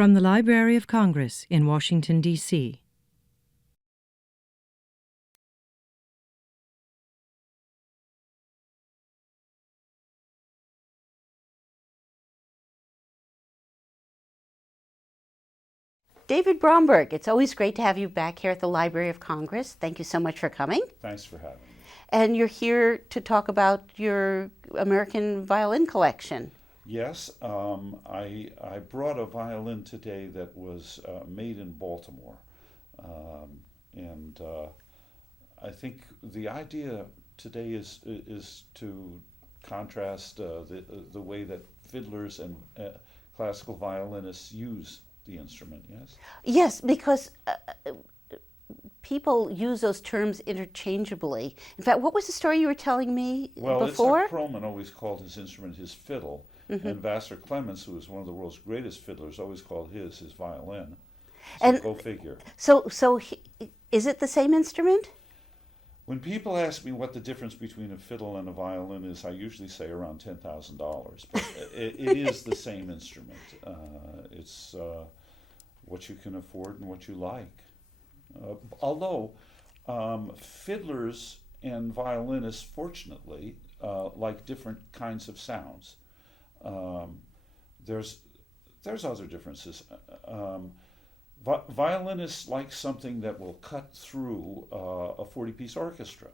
From the Library of Congress in Washington, D.C. David Bromberg, it's always great to have you back here at the Library of Congress. Thank you so much for coming. Thanks for having me. And you're here to talk about your American violin collection. Yes, I brought a violin today that was made in Baltimore. And I think the idea today is to contrast the way that fiddlers and classical violinists use the instrument, yes? Yes, because people use those terms interchangeably. In fact, what was the story you were telling me before? Well, Perlman always called his instrument his fiddle, and Vassar Clements, who was one of the world's greatest fiddlers, always called his violin. So And go figure. So is it the same instrument? When people ask me what the difference between a fiddle and a violin is, I usually say around $10,000. But it is the same instrument. It's what you can afford and what you like. Although fiddlers and violinists, fortunately, like different kinds of sounds. There's other differences. Violinists like something that will cut through a 40-piece orchestra.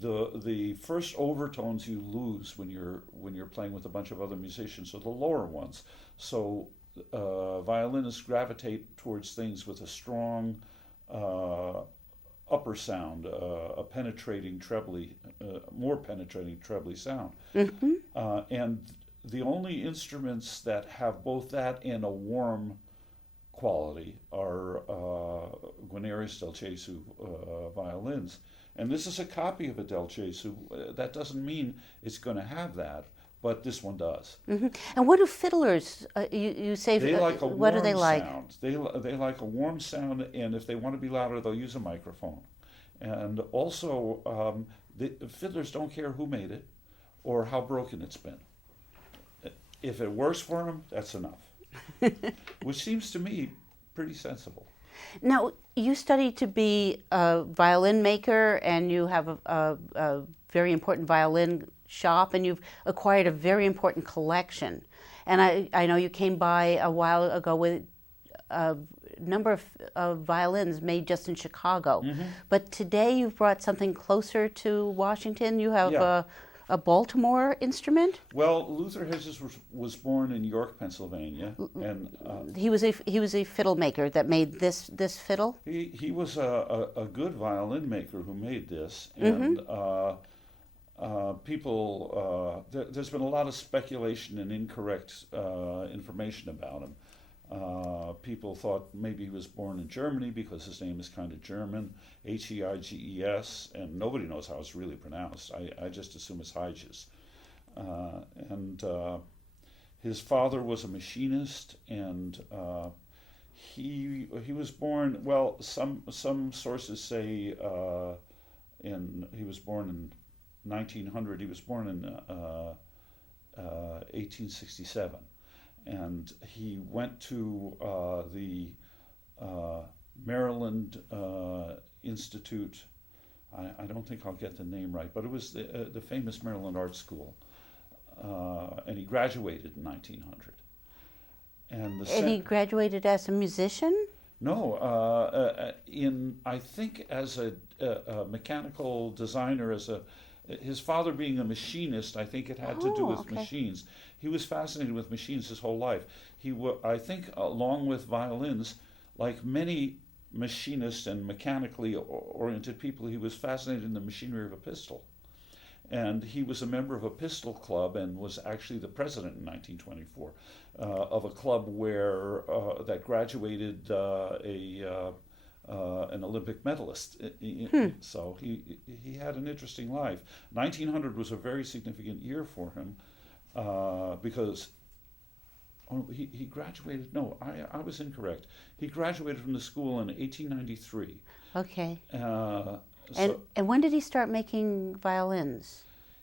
The first overtones you lose when you're playing with a bunch of other musicians are the lower ones. So violinists gravitate towards things with a strong upper sound, a penetrating trebly, more penetrating trebly sound. And the only instruments that have both that and a warm quality are Guarnerius del Gesù violins. And this is a copy of a del Gesù. That doesn't mean it's going to have that, but this one does. And what do fiddlers, you say, they like a what warm do they like? sound. They like a warm sound, and if they want to be louder, they'll use a microphone. And also, the fiddlers don't care who made it or how broken it's been. If it works for them, that's enough. Which seems to me pretty sensible. Now, you studied to be a violin maker, and you have a very important violin shop, and you've acquired a very important collection. And I know you came by a while ago with a number of violins made just in Chicago. But today you've brought something closer to Washington. You have a Baltimore instrument? Well, Luther Heiges was born in York, Pennsylvania, and he was a fiddle maker that made this fiddle. he was a good violin maker who made this, and people there's been a lot of speculation and incorrect information about him. People thought maybe he was born in Germany because his name is kind of German, Heiges, and nobody knows how it's really pronounced. I just assume it's Heiges. And his father was a machinist, and he was born. Well, some sources say he was born in 1900. He was born in 1867. And he went to the Maryland Institute. I don't think I'll get the name right, but it was the famous Maryland Art School. And he graduated in 1900. And he graduated as a musician? No, I think as a mechanical designer, his father being a machinist, I think it had to do with machines. He was fascinated with machines his whole life. I think, along with violins, like many machinists and mechanically oriented people, he was fascinated in the machinery of a pistol. And he was a member of a pistol club and was actually the president in 1924 of a club where that graduated an Olympic medalist. So he had an interesting life. 1900 was a very significant year for him because he graduated. No, I was incorrect. He graduated from the school in 1893. Okay. And when did he start making violins?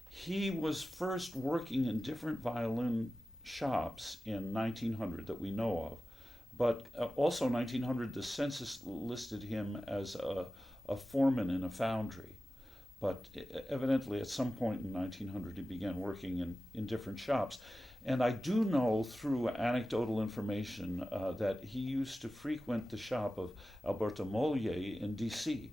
He was first working in different violin shops in 1900 that we know of, But also in 1900, the census listed him as a foreman in a foundry. But evidently, at some point in 1900, he began working in different shops. And I do know through anecdotal information that he used to frequent the shop of Alberto Mollier in D.C.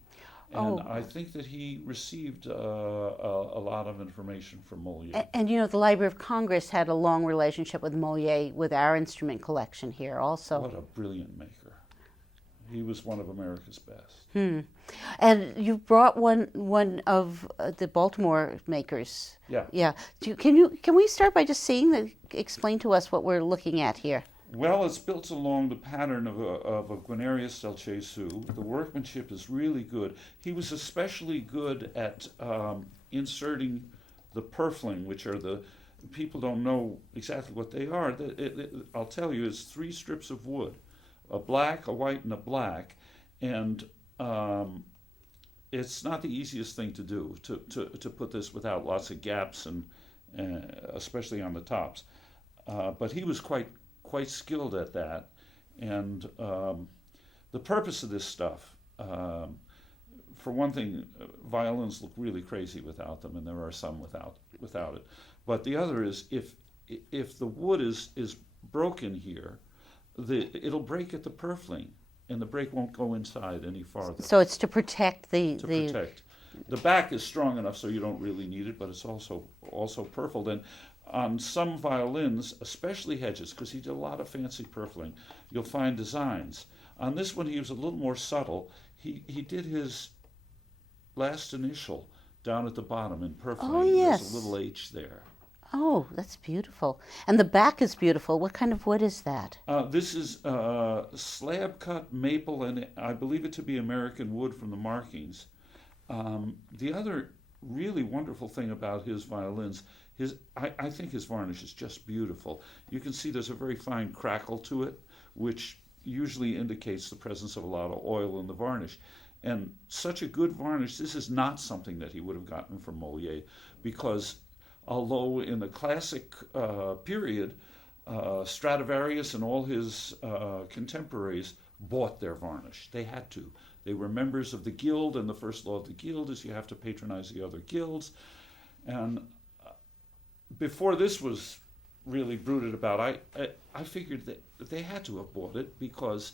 And I think that he received a lot of information from Mollier. And you know, the Library of Congress had a long relationship with Mollier with our instrument collection here also. What a brilliant maker. He was one of America's best. And you brought one of the Baltimore makers. Yeah. Yeah. Can we start by just explain to us what we're looking at here? Well, it's built along the pattern of a Guarnerius del Gesù. The workmanship is really good. He was especially good at inserting the purfling, which are people don't know exactly what they are. I'll tell you, it's 3 strips of wood, a black, a white, and a black, and it's not the easiest thing to do, to put this without lots of gaps, and especially on the tops. But he was quite skilled at that, and the purpose of this stuff, for one thing, violins look really crazy without them, and there are some without it. But the other is if the wood is broken here, it'll break at the purfling, and the break won't go inside any farther. So it's to protect protect. The back is strong enough so you don't really need it, but it's also purfled. And on some violins, especially Heiges, because he did a lot of fancy purfling, you'll find designs. On this one, he was a little more subtle. He did his last initial down at the bottom in purfling. Oh, yes. There's a little H there. Oh, that's beautiful. And the back is beautiful. What kind of wood is that? This is slab-cut maple, and I believe it to be American wood from the markings. The other really wonderful thing about his violins, I think his varnish is just beautiful. You can see there's a very fine crackle to it, which usually indicates the presence of a lot of oil in the varnish. And such a good varnish, this is not something that he would have gotten from Mollier, because although in the classic period, Stradivarius and all his contemporaries bought their varnish. They had to. They were members of the guild, and the first law of the guild is you have to patronize the other guilds. And before this was really brooded about, I figured that they had to have bought it, because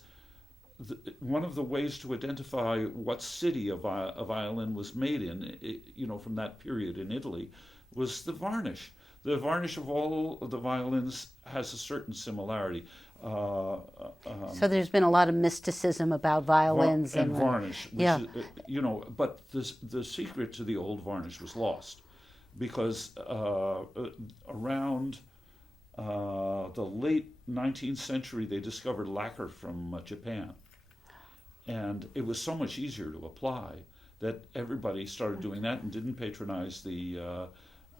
one of the ways to identify what city a violin was made in, from that period in Italy, was the varnish. The varnish of all of the violins has a certain similarity. So there's been a lot of mysticism about violins and varnish. Yeah. But the secret to the old varnish was lost, because around the late 19th century, they discovered lacquer from Japan. And it was so much easier to apply that everybody started doing that and didn't patronize the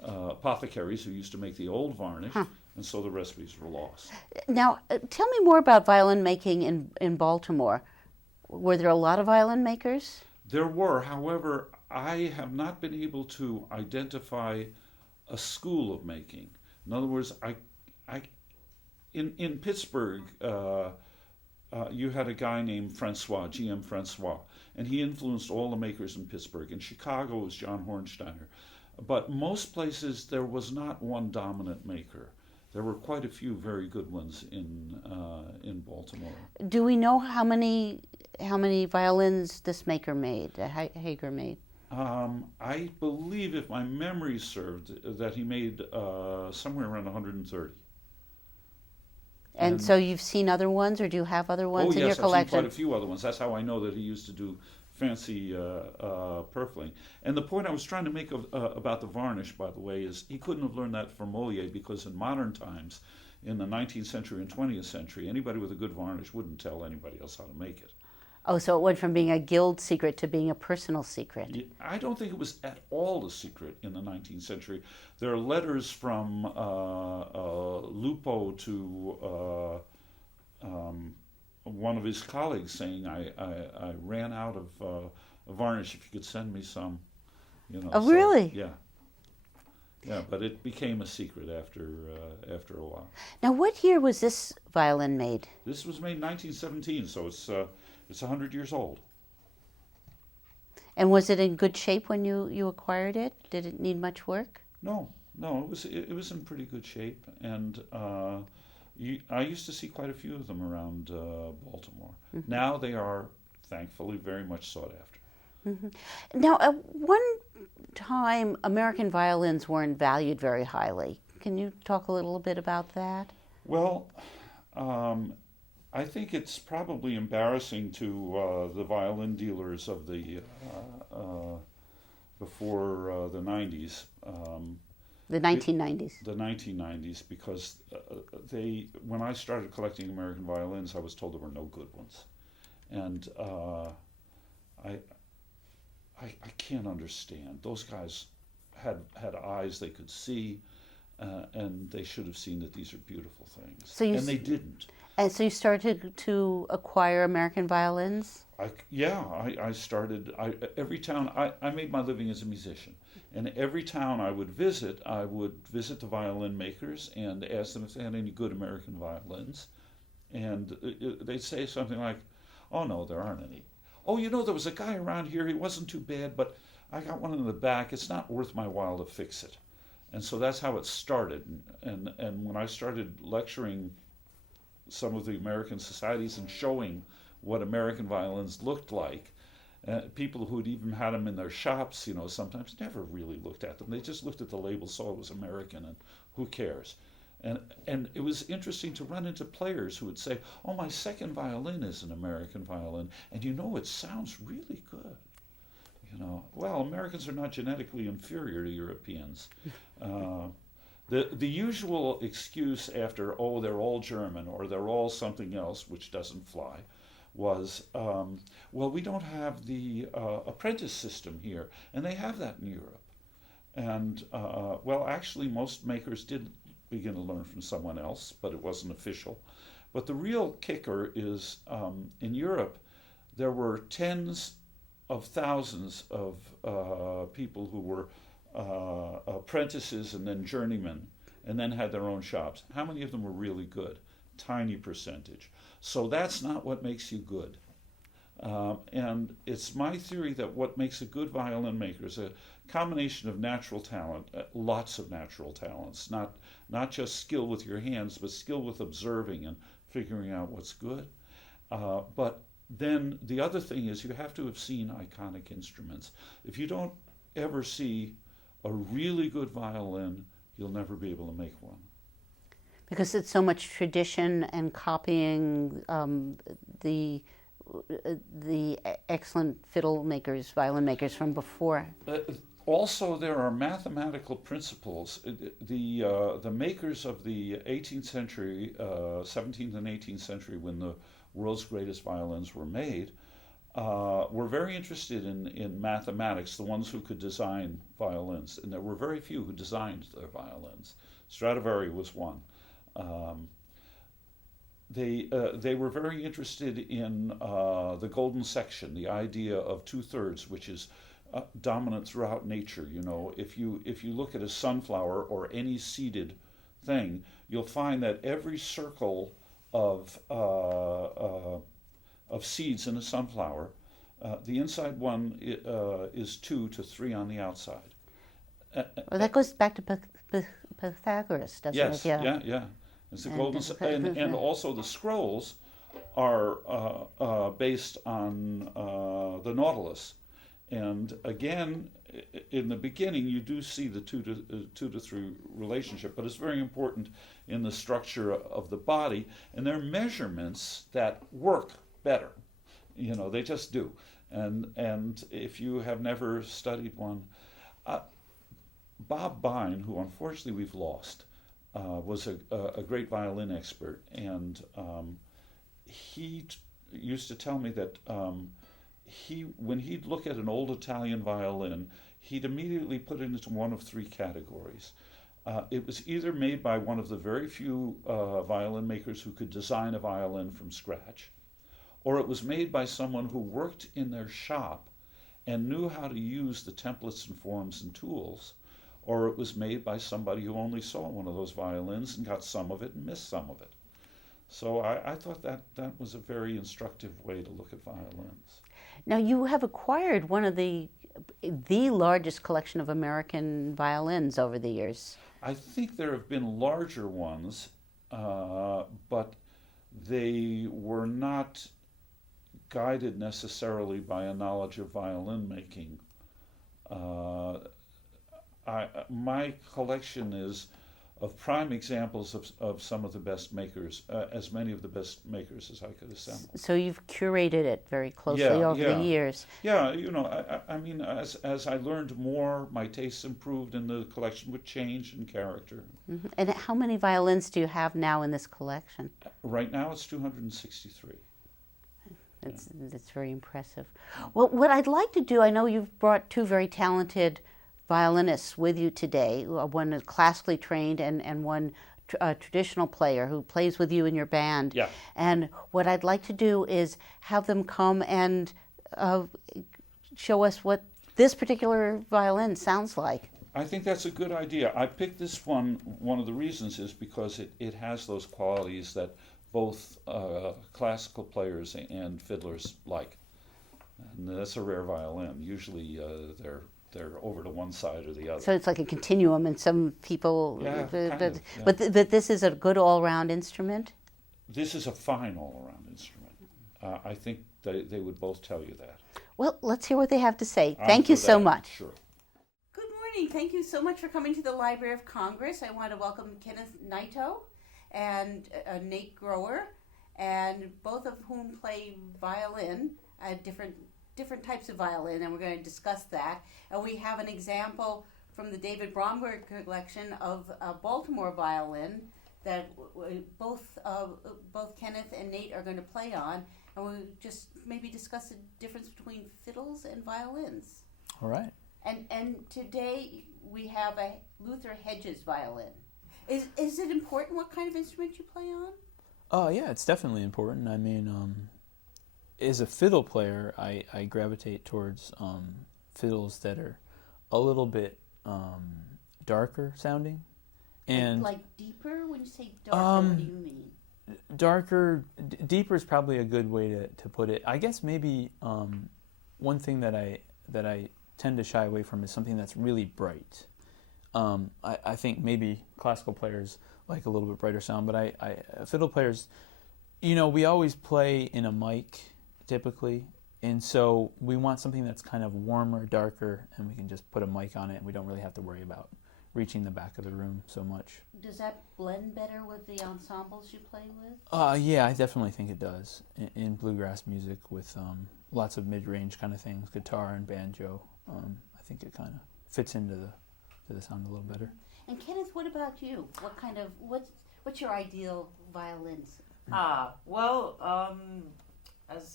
apothecaries who used to make the old varnish, and so the recipes were lost. Now, tell me more about violin making in Baltimore. Were there a lot of violin makers? There were. However, I have not been able to identify a school of making. In other words, in Pittsburgh, you had a guy named Francois, G.M. Francois, and he influenced all the makers in Pittsburgh. In Chicago, it was John Hornsteiner. But most places, there was not one dominant maker. There were quite a few very good ones in Baltimore. Do we know how many violins this maker made, Hager made? I believe, if my memory served, that he made somewhere around 130. And so you've seen other ones, or do you have other ones in your collection? Oh yes, I've seen quite a few other ones. That's how I know that he used to do fancy purfling. And the point I was trying to make about the varnish, by the way, is he couldn't have learned that from Mollier, because in modern times, in the 19th century and 20th century, anybody with a good varnish wouldn't tell anybody else how to make it. Oh, so it went from being a guild secret to being a personal secret. I don't think it was at all a secret in the 19th century. There are letters from Lupo to one of his colleagues saying, I ran out of varnish, if you could send me some. Oh, really? Yeah. Yeah, but it became a secret after a while. Now, what year was this violin made? This was made in 1917, so it's 100 years old. And was it in good shape when you acquired it? Did it need much work? No, it was in pretty good shape, and I used to see quite a few of them around Baltimore. Mm-hmm. Now they are, thankfully, very much sought after. Mm-hmm. Now, at one time, American violins weren't valued very highly. Can you talk a little bit about that? Well, I think it's probably embarrassing to the violin dealers of the before the 90s. The 1990s. The 1990s, because when I started collecting American violins, I was told there were no good ones, and I can't understand. Those guys had eyes they could see, and they should have seen that these are beautiful things, and they didn't. And so you started to acquire American violins? I started. Every town, I made my living as a musician, and every town I would visit the violin makers and ask them if they had any good American violins, and they'd say something like, "Oh no, there aren't any." "Oh, there was a guy around here. He wasn't too bad, but I got one in the back. It's not worth my while to fix it." And so that's how it started. And when I started lecturing some of the American societies and showing what American violins looked like, people who'd even had them in their shops, sometimes never really looked at them. They just looked at the label, saw it was American, and who cares? And it was interesting to run into players who would say, "Oh, my second violin is an American violin, and it sounds really good." Well, Americans are not genetically inferior to Europeans. The usual excuse after, "Oh, they're all German," or "they're all something else," which doesn't fly, was, "Well, we don't have the apprentice system here," and they have that in Europe. And, well, actually, most makers did begin to learn from someone else, but it wasn't official. But the real kicker is, in Europe, there were tens of thousands of people who were apprentices and then journeymen, and then had their own shops. How many of them were really good? Tiny percentage. So that's not what makes you good. And it's my theory that what makes a good violin maker is a combination of natural talent, lots of natural talents, not just skill with your hands, but skill with observing and figuring out what's good. But then the other thing is you have to have seen iconic instruments. If you don't ever see a really good violin, you'll never be able to make one. Because it's so much tradition and copying the excellent fiddle makers, violin makers from before. Also, there are mathematical principles. The makers of the 18th century, 17th and 18th century, when the world's greatest violins were made, were very interested in mathematics, the ones who could design violins. And there were very few who designed their violins. Stradivari was one. They were very interested in the golden section, the idea of 2/3, which is dominant throughout nature. If you look at a sunflower or any seeded thing, you'll find that every circle of seeds in a sunflower, the inside one is 2 to 3 on the outside. Well, that goes back to Pythagoras, doesn't yes, it? Yes, yeah. It's the golden, and also the scrolls are based on the Nautilus. And again, in the beginning, you do see the 2 to 3 relationship, but it's very important in the structure of the body, and there are measurements that work better. They just do. And if you have never studied one, Bob Bine, who unfortunately we've lost, was a great violin expert, and he used to tell me that when he'd look at an old Italian violin, he'd immediately put it into one of 3 categories. It was either made by one of the very few violin makers who could design a violin from scratch, or it was made by someone who worked in their shop and knew how to use the templates and forms and tools, or it was made by somebody who only saw one of those violins and got some of it and missed some of it. So I thought that was a very instructive way to look at violins. Now you have acquired one of the largest collection of American violins over the years. I think there have been larger ones, but they were not guided necessarily by a knowledge of violin making. My collection is of prime examples of some of the best makers, as many of the best makers as I could assemble. So you've curated it very closely over the years. Yeah, I mean, as I learned more, my tastes improved and the collection would change in character. Mm-hmm. And how many violins do you have now in this collection? Right now it's 263. That's very impressive. Well, what I'd like to do, I know you've brought two very talented violinists with you today, one is classically trained and one traditional player who plays with you in your band. Yeah. And what I'd like to do is have them come and show us what this particular violin sounds like. I think that's a good idea. I picked this one of the reasons is because it has those qualities that both classical players and fiddlers like. And that's a rare violin. Usually they're over to one side or the other. So it's like a continuum, and some people. Yeah, but this is a good all-round instrument. This is a fine all-around instrument. I think they would both tell you that. Well, let's hear what they have to say. Thank you so much. Sure. Good morning. Thank you so much for coming to the Library of Congress. I want to welcome Kenneth Naito and Nate Growler, and both of whom play violin, different types of violin, and we're going to discuss that. And we have an example from the David Bromberg collection of a Baltimore violin that both Kenneth and Nate are going to play on, and we'll just maybe discuss the difference between fiddles and violins. All right. And today we have a Luther Heiges violin. Is it important what kind of instrument you play on? Oh, yeah, it's definitely important. I mean, as a fiddle player, I gravitate towards fiddles that are a little bit darker sounding. And like deeper? When you say darker, what do you mean? Darker, deeper is probably a good way to put it. I guess maybe one thing that I tend to shy away from is something that's really bright. I think maybe classical players like a little bit brighter sound, but fiddle players, we always play in a mic typically, and so we want something that's kind of warmer, darker, and we can just put a mic on it, and we don't really have to worry about reaching the back of the room so much. Does that blend better with the ensembles you play with? Yeah, I definitely think it does. In bluegrass music with lots of mid-range kind of things, guitar and banjo, I think it kind of fits into the sound a little better. And Kenneth, what about you? What's your ideal violins?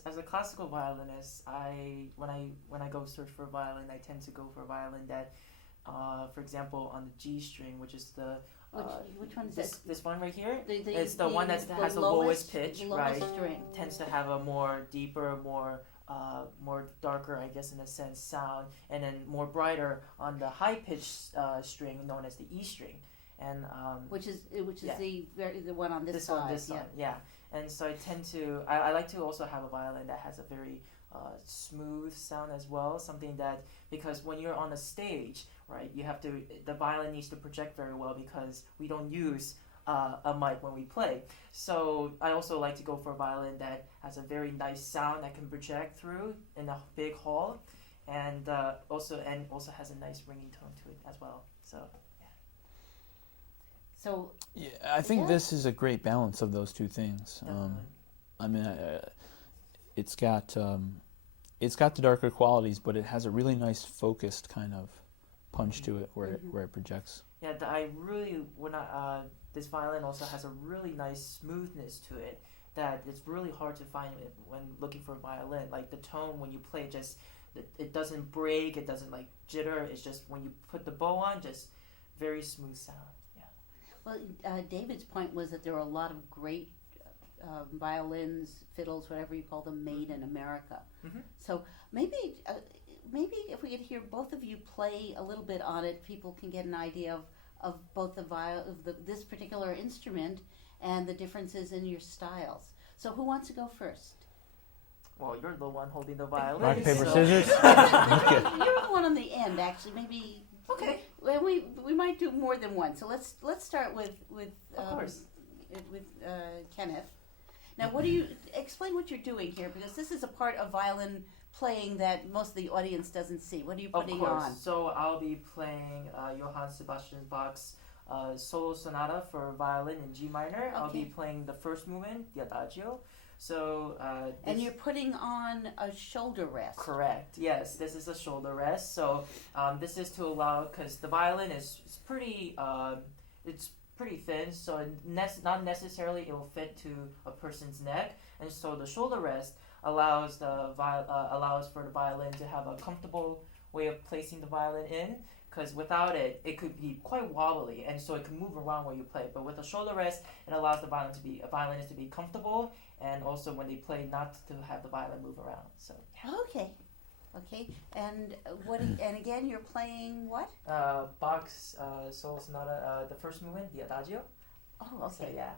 As a classical violinist, when I go search for a violin, I tend to go for a violin that, for example, on the G string, which is the which one is this one right here. It's the one that has the lowest pitch, right? String. Tends to have a more deeper, more darker, I guess in a sense, sound, and then more brighter on the high pitched string known as the E string, and which is the one on this side. On this side, yeah. And so I like to also have a violin that has a very smooth sound as well, something that, because when you're on a stage, right, the violin needs to project very well because we don't use a mic when we play. So I also like to go for a violin that has a very nice sound that can project through in a big hall, and also has a nice ringing tone to it as well. So yeah. So yeah, I think this is a great balance of those two things. I mean, it's got the darker qualities, but it has a really nice focused kind of punch to it where it projects. Yeah, this violin also has a really nice smoothness to it that it's really hard to find when looking for a violin. Like the tone when you play, it doesn't break, it doesn't like jitter. It's just when you put the bow on, just very smooth sound. Yeah. Well, David's point was that there are a lot of great violins, fiddles, whatever you call them, made in America. Mm-hmm. So maybe maybe if we could hear both of you play a little bit on it, people can get an idea of both this particular instrument and the differences in your styles. So who wants to go first? Well, you're the one holding the violin. Rock, paper, so- scissors. You're the one on the end, actually. Maybe. Okay. Well, we might do more than one. So let's start with Of course. Kenneth. Now, what do you explain what you're doing here? Because this is a part of violin playing that most of the audience doesn't see. What are you putting Of course. on? So I'll be playing Johann Sebastian Bach's solo sonata for violin in G minor. I'll be Okay. playing the first movement, the Adagio. So And this- you're putting on a shoulder rest. Correct. Yes, this is a shoulder rest. So this is to allow, because the violin is pretty thin, so not necessarily it will fit to a person's neck, and so the shoulder rest allows for the violin to have a comfortable way of placing the violin in. Because without it, it could be quite wobbly, and so it can move around while you play. But with a shoulder rest, it allows the violinist to be comfortable, and also when they play, not to have the violin move around. So Okay. And and again, you're playing what? Bach's solo sonata, the first movement, the Adagio. Oh, So okay. yeah.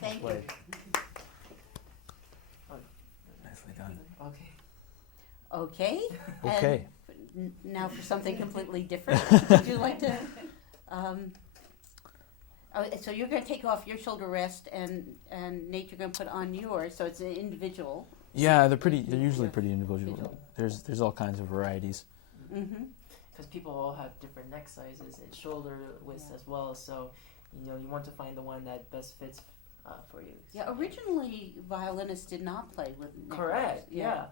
Thank you. Play. Nicely done. Okay. Okay. Okay. And now for something completely different. Would you like to? So you're going to take off your shoulder rest, and Nate, you're going to put on yours. So it's an individual. Yeah, they're usually pretty individual. There's all kinds of varieties. Mm-hmm. Because people all have different neck sizes and shoulder widths as well, so you want to find the one that best fits for you. Yeah, originally violinists did not play with neck Correct. rest. Yeah.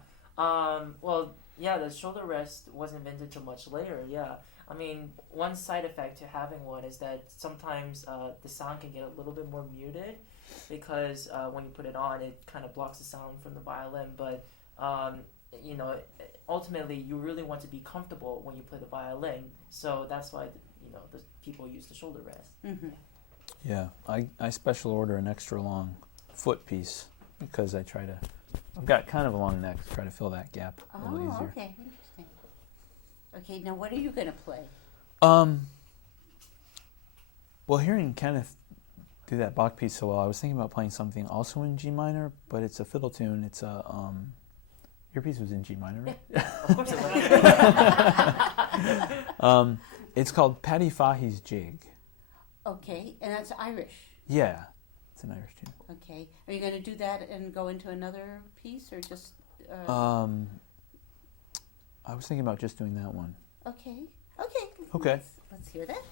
The shoulder rest wasn't invented till much later. Yeah. I mean, one side effect to having one is that sometimes the sound can get a little bit more muted because when you put it on, it kind of blocks the sound from the violin. But ultimately, you really want to be comfortable when you play the violin. So that's why the people use the shoulder rest. Mm-hmm. Yeah, I special order an extra long foot piece because I've got kind of a long neck to try to fill that gap a little easier. Okay, interesting. Okay, now what are you going to play? Well, hearing Kenneth do that Bach piece so well, I was thinking about playing something also in G minor, but it's a fiddle tune. It's a your piece was in G minor, right? Of course it was. It's called Fajas Jig. Okay, and that's Irish. Yeah, it's an Irish tune. Okay, are you going to do that and go into another piece, or just? I was thinking about just doing that one. Okay. Okay. Let's hear that.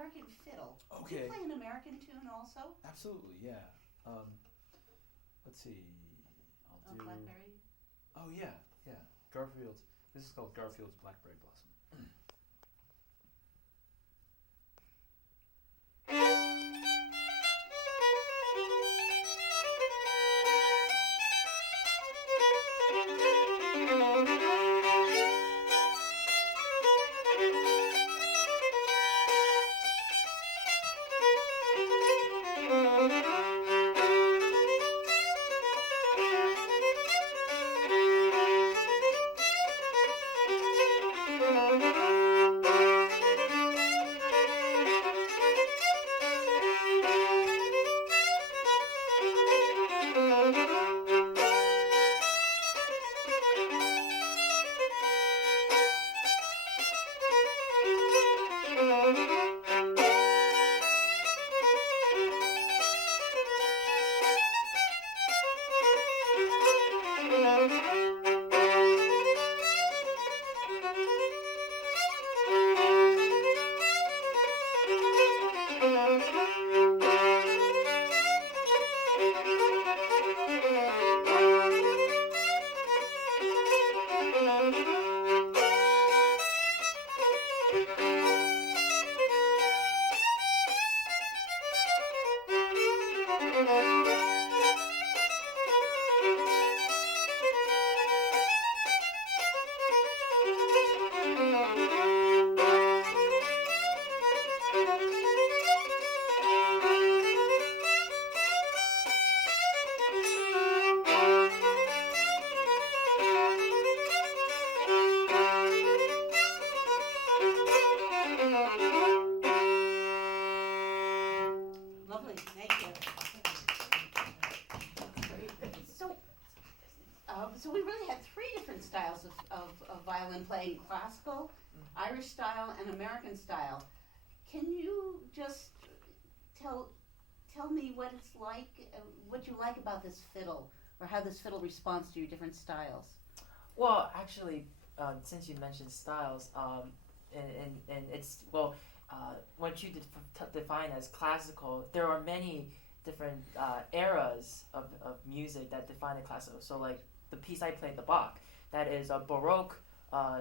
American Fiddle. Okay. Do you play an American tune also? Absolutely, yeah. Let's see. I'll do. Blackberry? Oh yeah, yeah. Garfield's. This is called Garfield's Blackberry Blossom. Lovely, thank you. So we really had three different styles of violin playing: classical, Irish style, and American style. Can you just tell me what it's like, what you like about this fiddle, or how this fiddle responds to your different styles? Well, actually, since you mentioned styles, and it's, well, what you define as classical, there are many different eras of music that define a classical. So like the piece I played, the Bach, that is a Baroque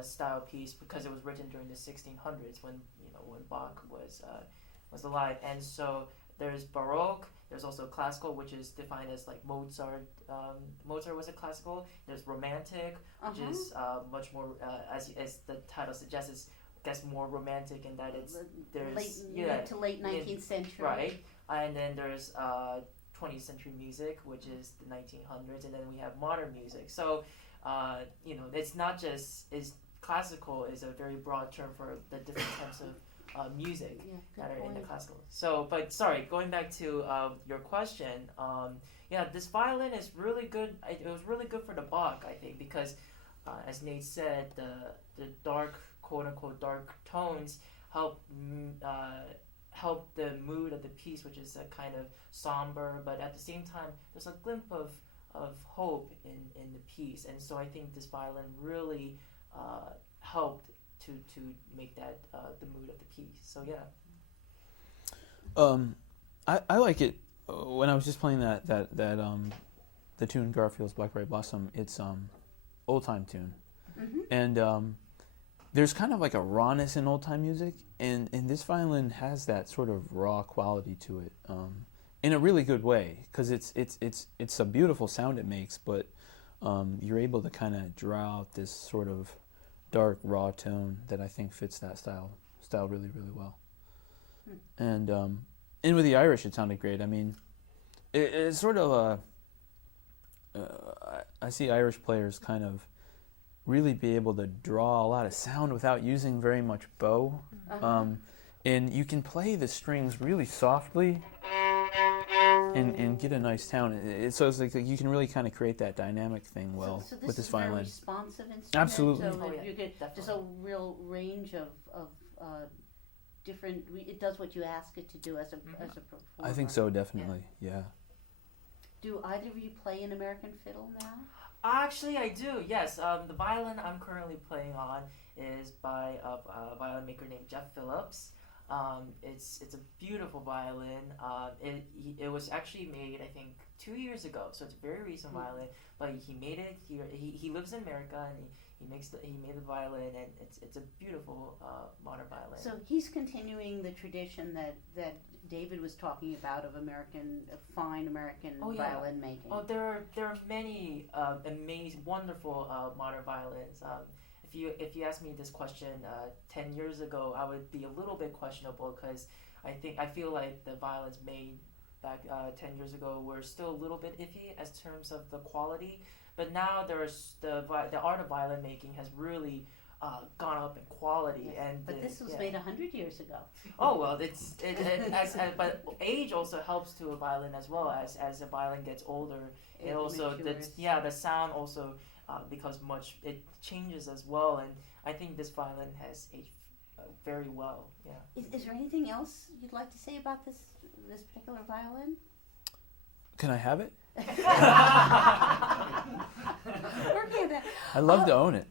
style piece because it was written during the 1600s when Bach was alive. And so there's Baroque. There's also classical, which is defined as like Mozart. Mozart was a classical. There's Romantic, which is much more, as the title suggests, is gets more romantic in that there's mid to late 19th century. Right, and then there's 20th century music, which is the 1900s, and then we have modern music. So, it's not just classical is a very broad term for the different types of music that are in the classical. So, but sorry, going back to your question, this violin is really good. It was really good for the Bach, I think, because as Nate said, the dark, quote unquote, dark tones help the mood of the piece, which is a kind of somber, but at the same time, there's a glimpse of hope in the piece. And so I think this violin really helped to make that the mood of the piece. So yeah. I like it. When I was just playing that the tune Garfield's Blackberry Blossom, it's old time tune, and there's kind of like a rawness in old time music, and this violin has that sort of raw quality to it, in a really good way, because it's a beautiful sound it makes, but you're able to kind of draw out this sort of dark raw tone that I think fits that style really, really well. And with the Irish, it sounded great. I mean, it's sort of I see Irish players kind of really be able to draw a lot of sound without using very much bow. And you can play the strings really softly and get a nice sound. So it's like you can really kind of create that dynamic thing well so with this is violin. Very responsive instrument. Absolutely. So you get just a real range of different. It does what you ask it to do as a performer. I think so, definitely. Yeah. Do either of you play an American fiddle now? Actually, I do. Yes. The violin I'm currently playing on is by a violin maker named Jeff Phillips. It's a beautiful violin. It was actually made, I think, 2 years ago, so it's a very recent violin. But he made it here. He lives in America, and he made the violin, and it's a beautiful modern violin. So he's continuing the tradition that David was talking about of fine American violin making. Oh, there are many amazing, wonderful modern violins. If you asked me this question 10 years ago, I would be a little bit questionable, because I feel like the violins made back 10 years ago were still a little bit iffy as terms of the quality. But now there's the art of violin making has really gone up in quality. Yes. But this was made 100 years ago. Oh well, but age also helps to a violin as well. As a violin gets older, it also the sound also becomes it changes as well. And I think this violin has aged very well. Yeah. Is there anything else you'd like to say about this particular violin? Can I have it? Working on that. I love to own it.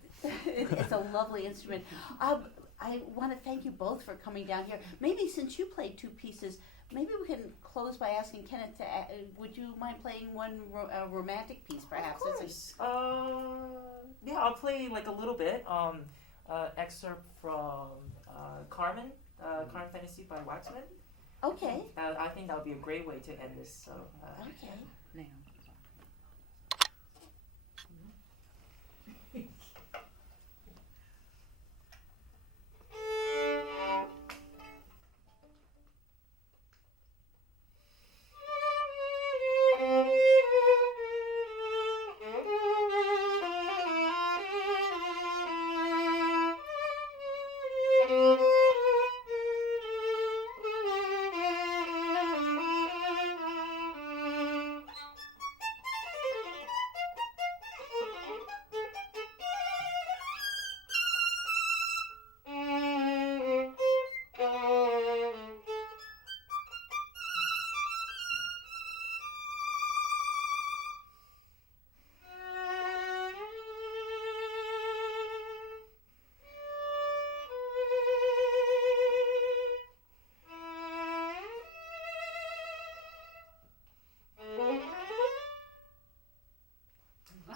It's a lovely instrument. I want to thank you both for coming down here. Maybe since you played two pieces, maybe we can close by asking Kenneth to. Would you mind playing one romantic piece, perhaps? Of course. Yeah, I'll play like a little bit. Excerpt from Carmen, Carmen Fantasy by Waxman. Okay. I think that would be a great way to end this. So. Okay. Now.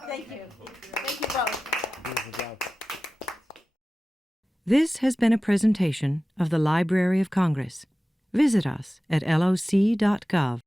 Thank you. Thank you both. Beautiful job. This has been a presentation of the Library of Congress. Visit us at loc.gov.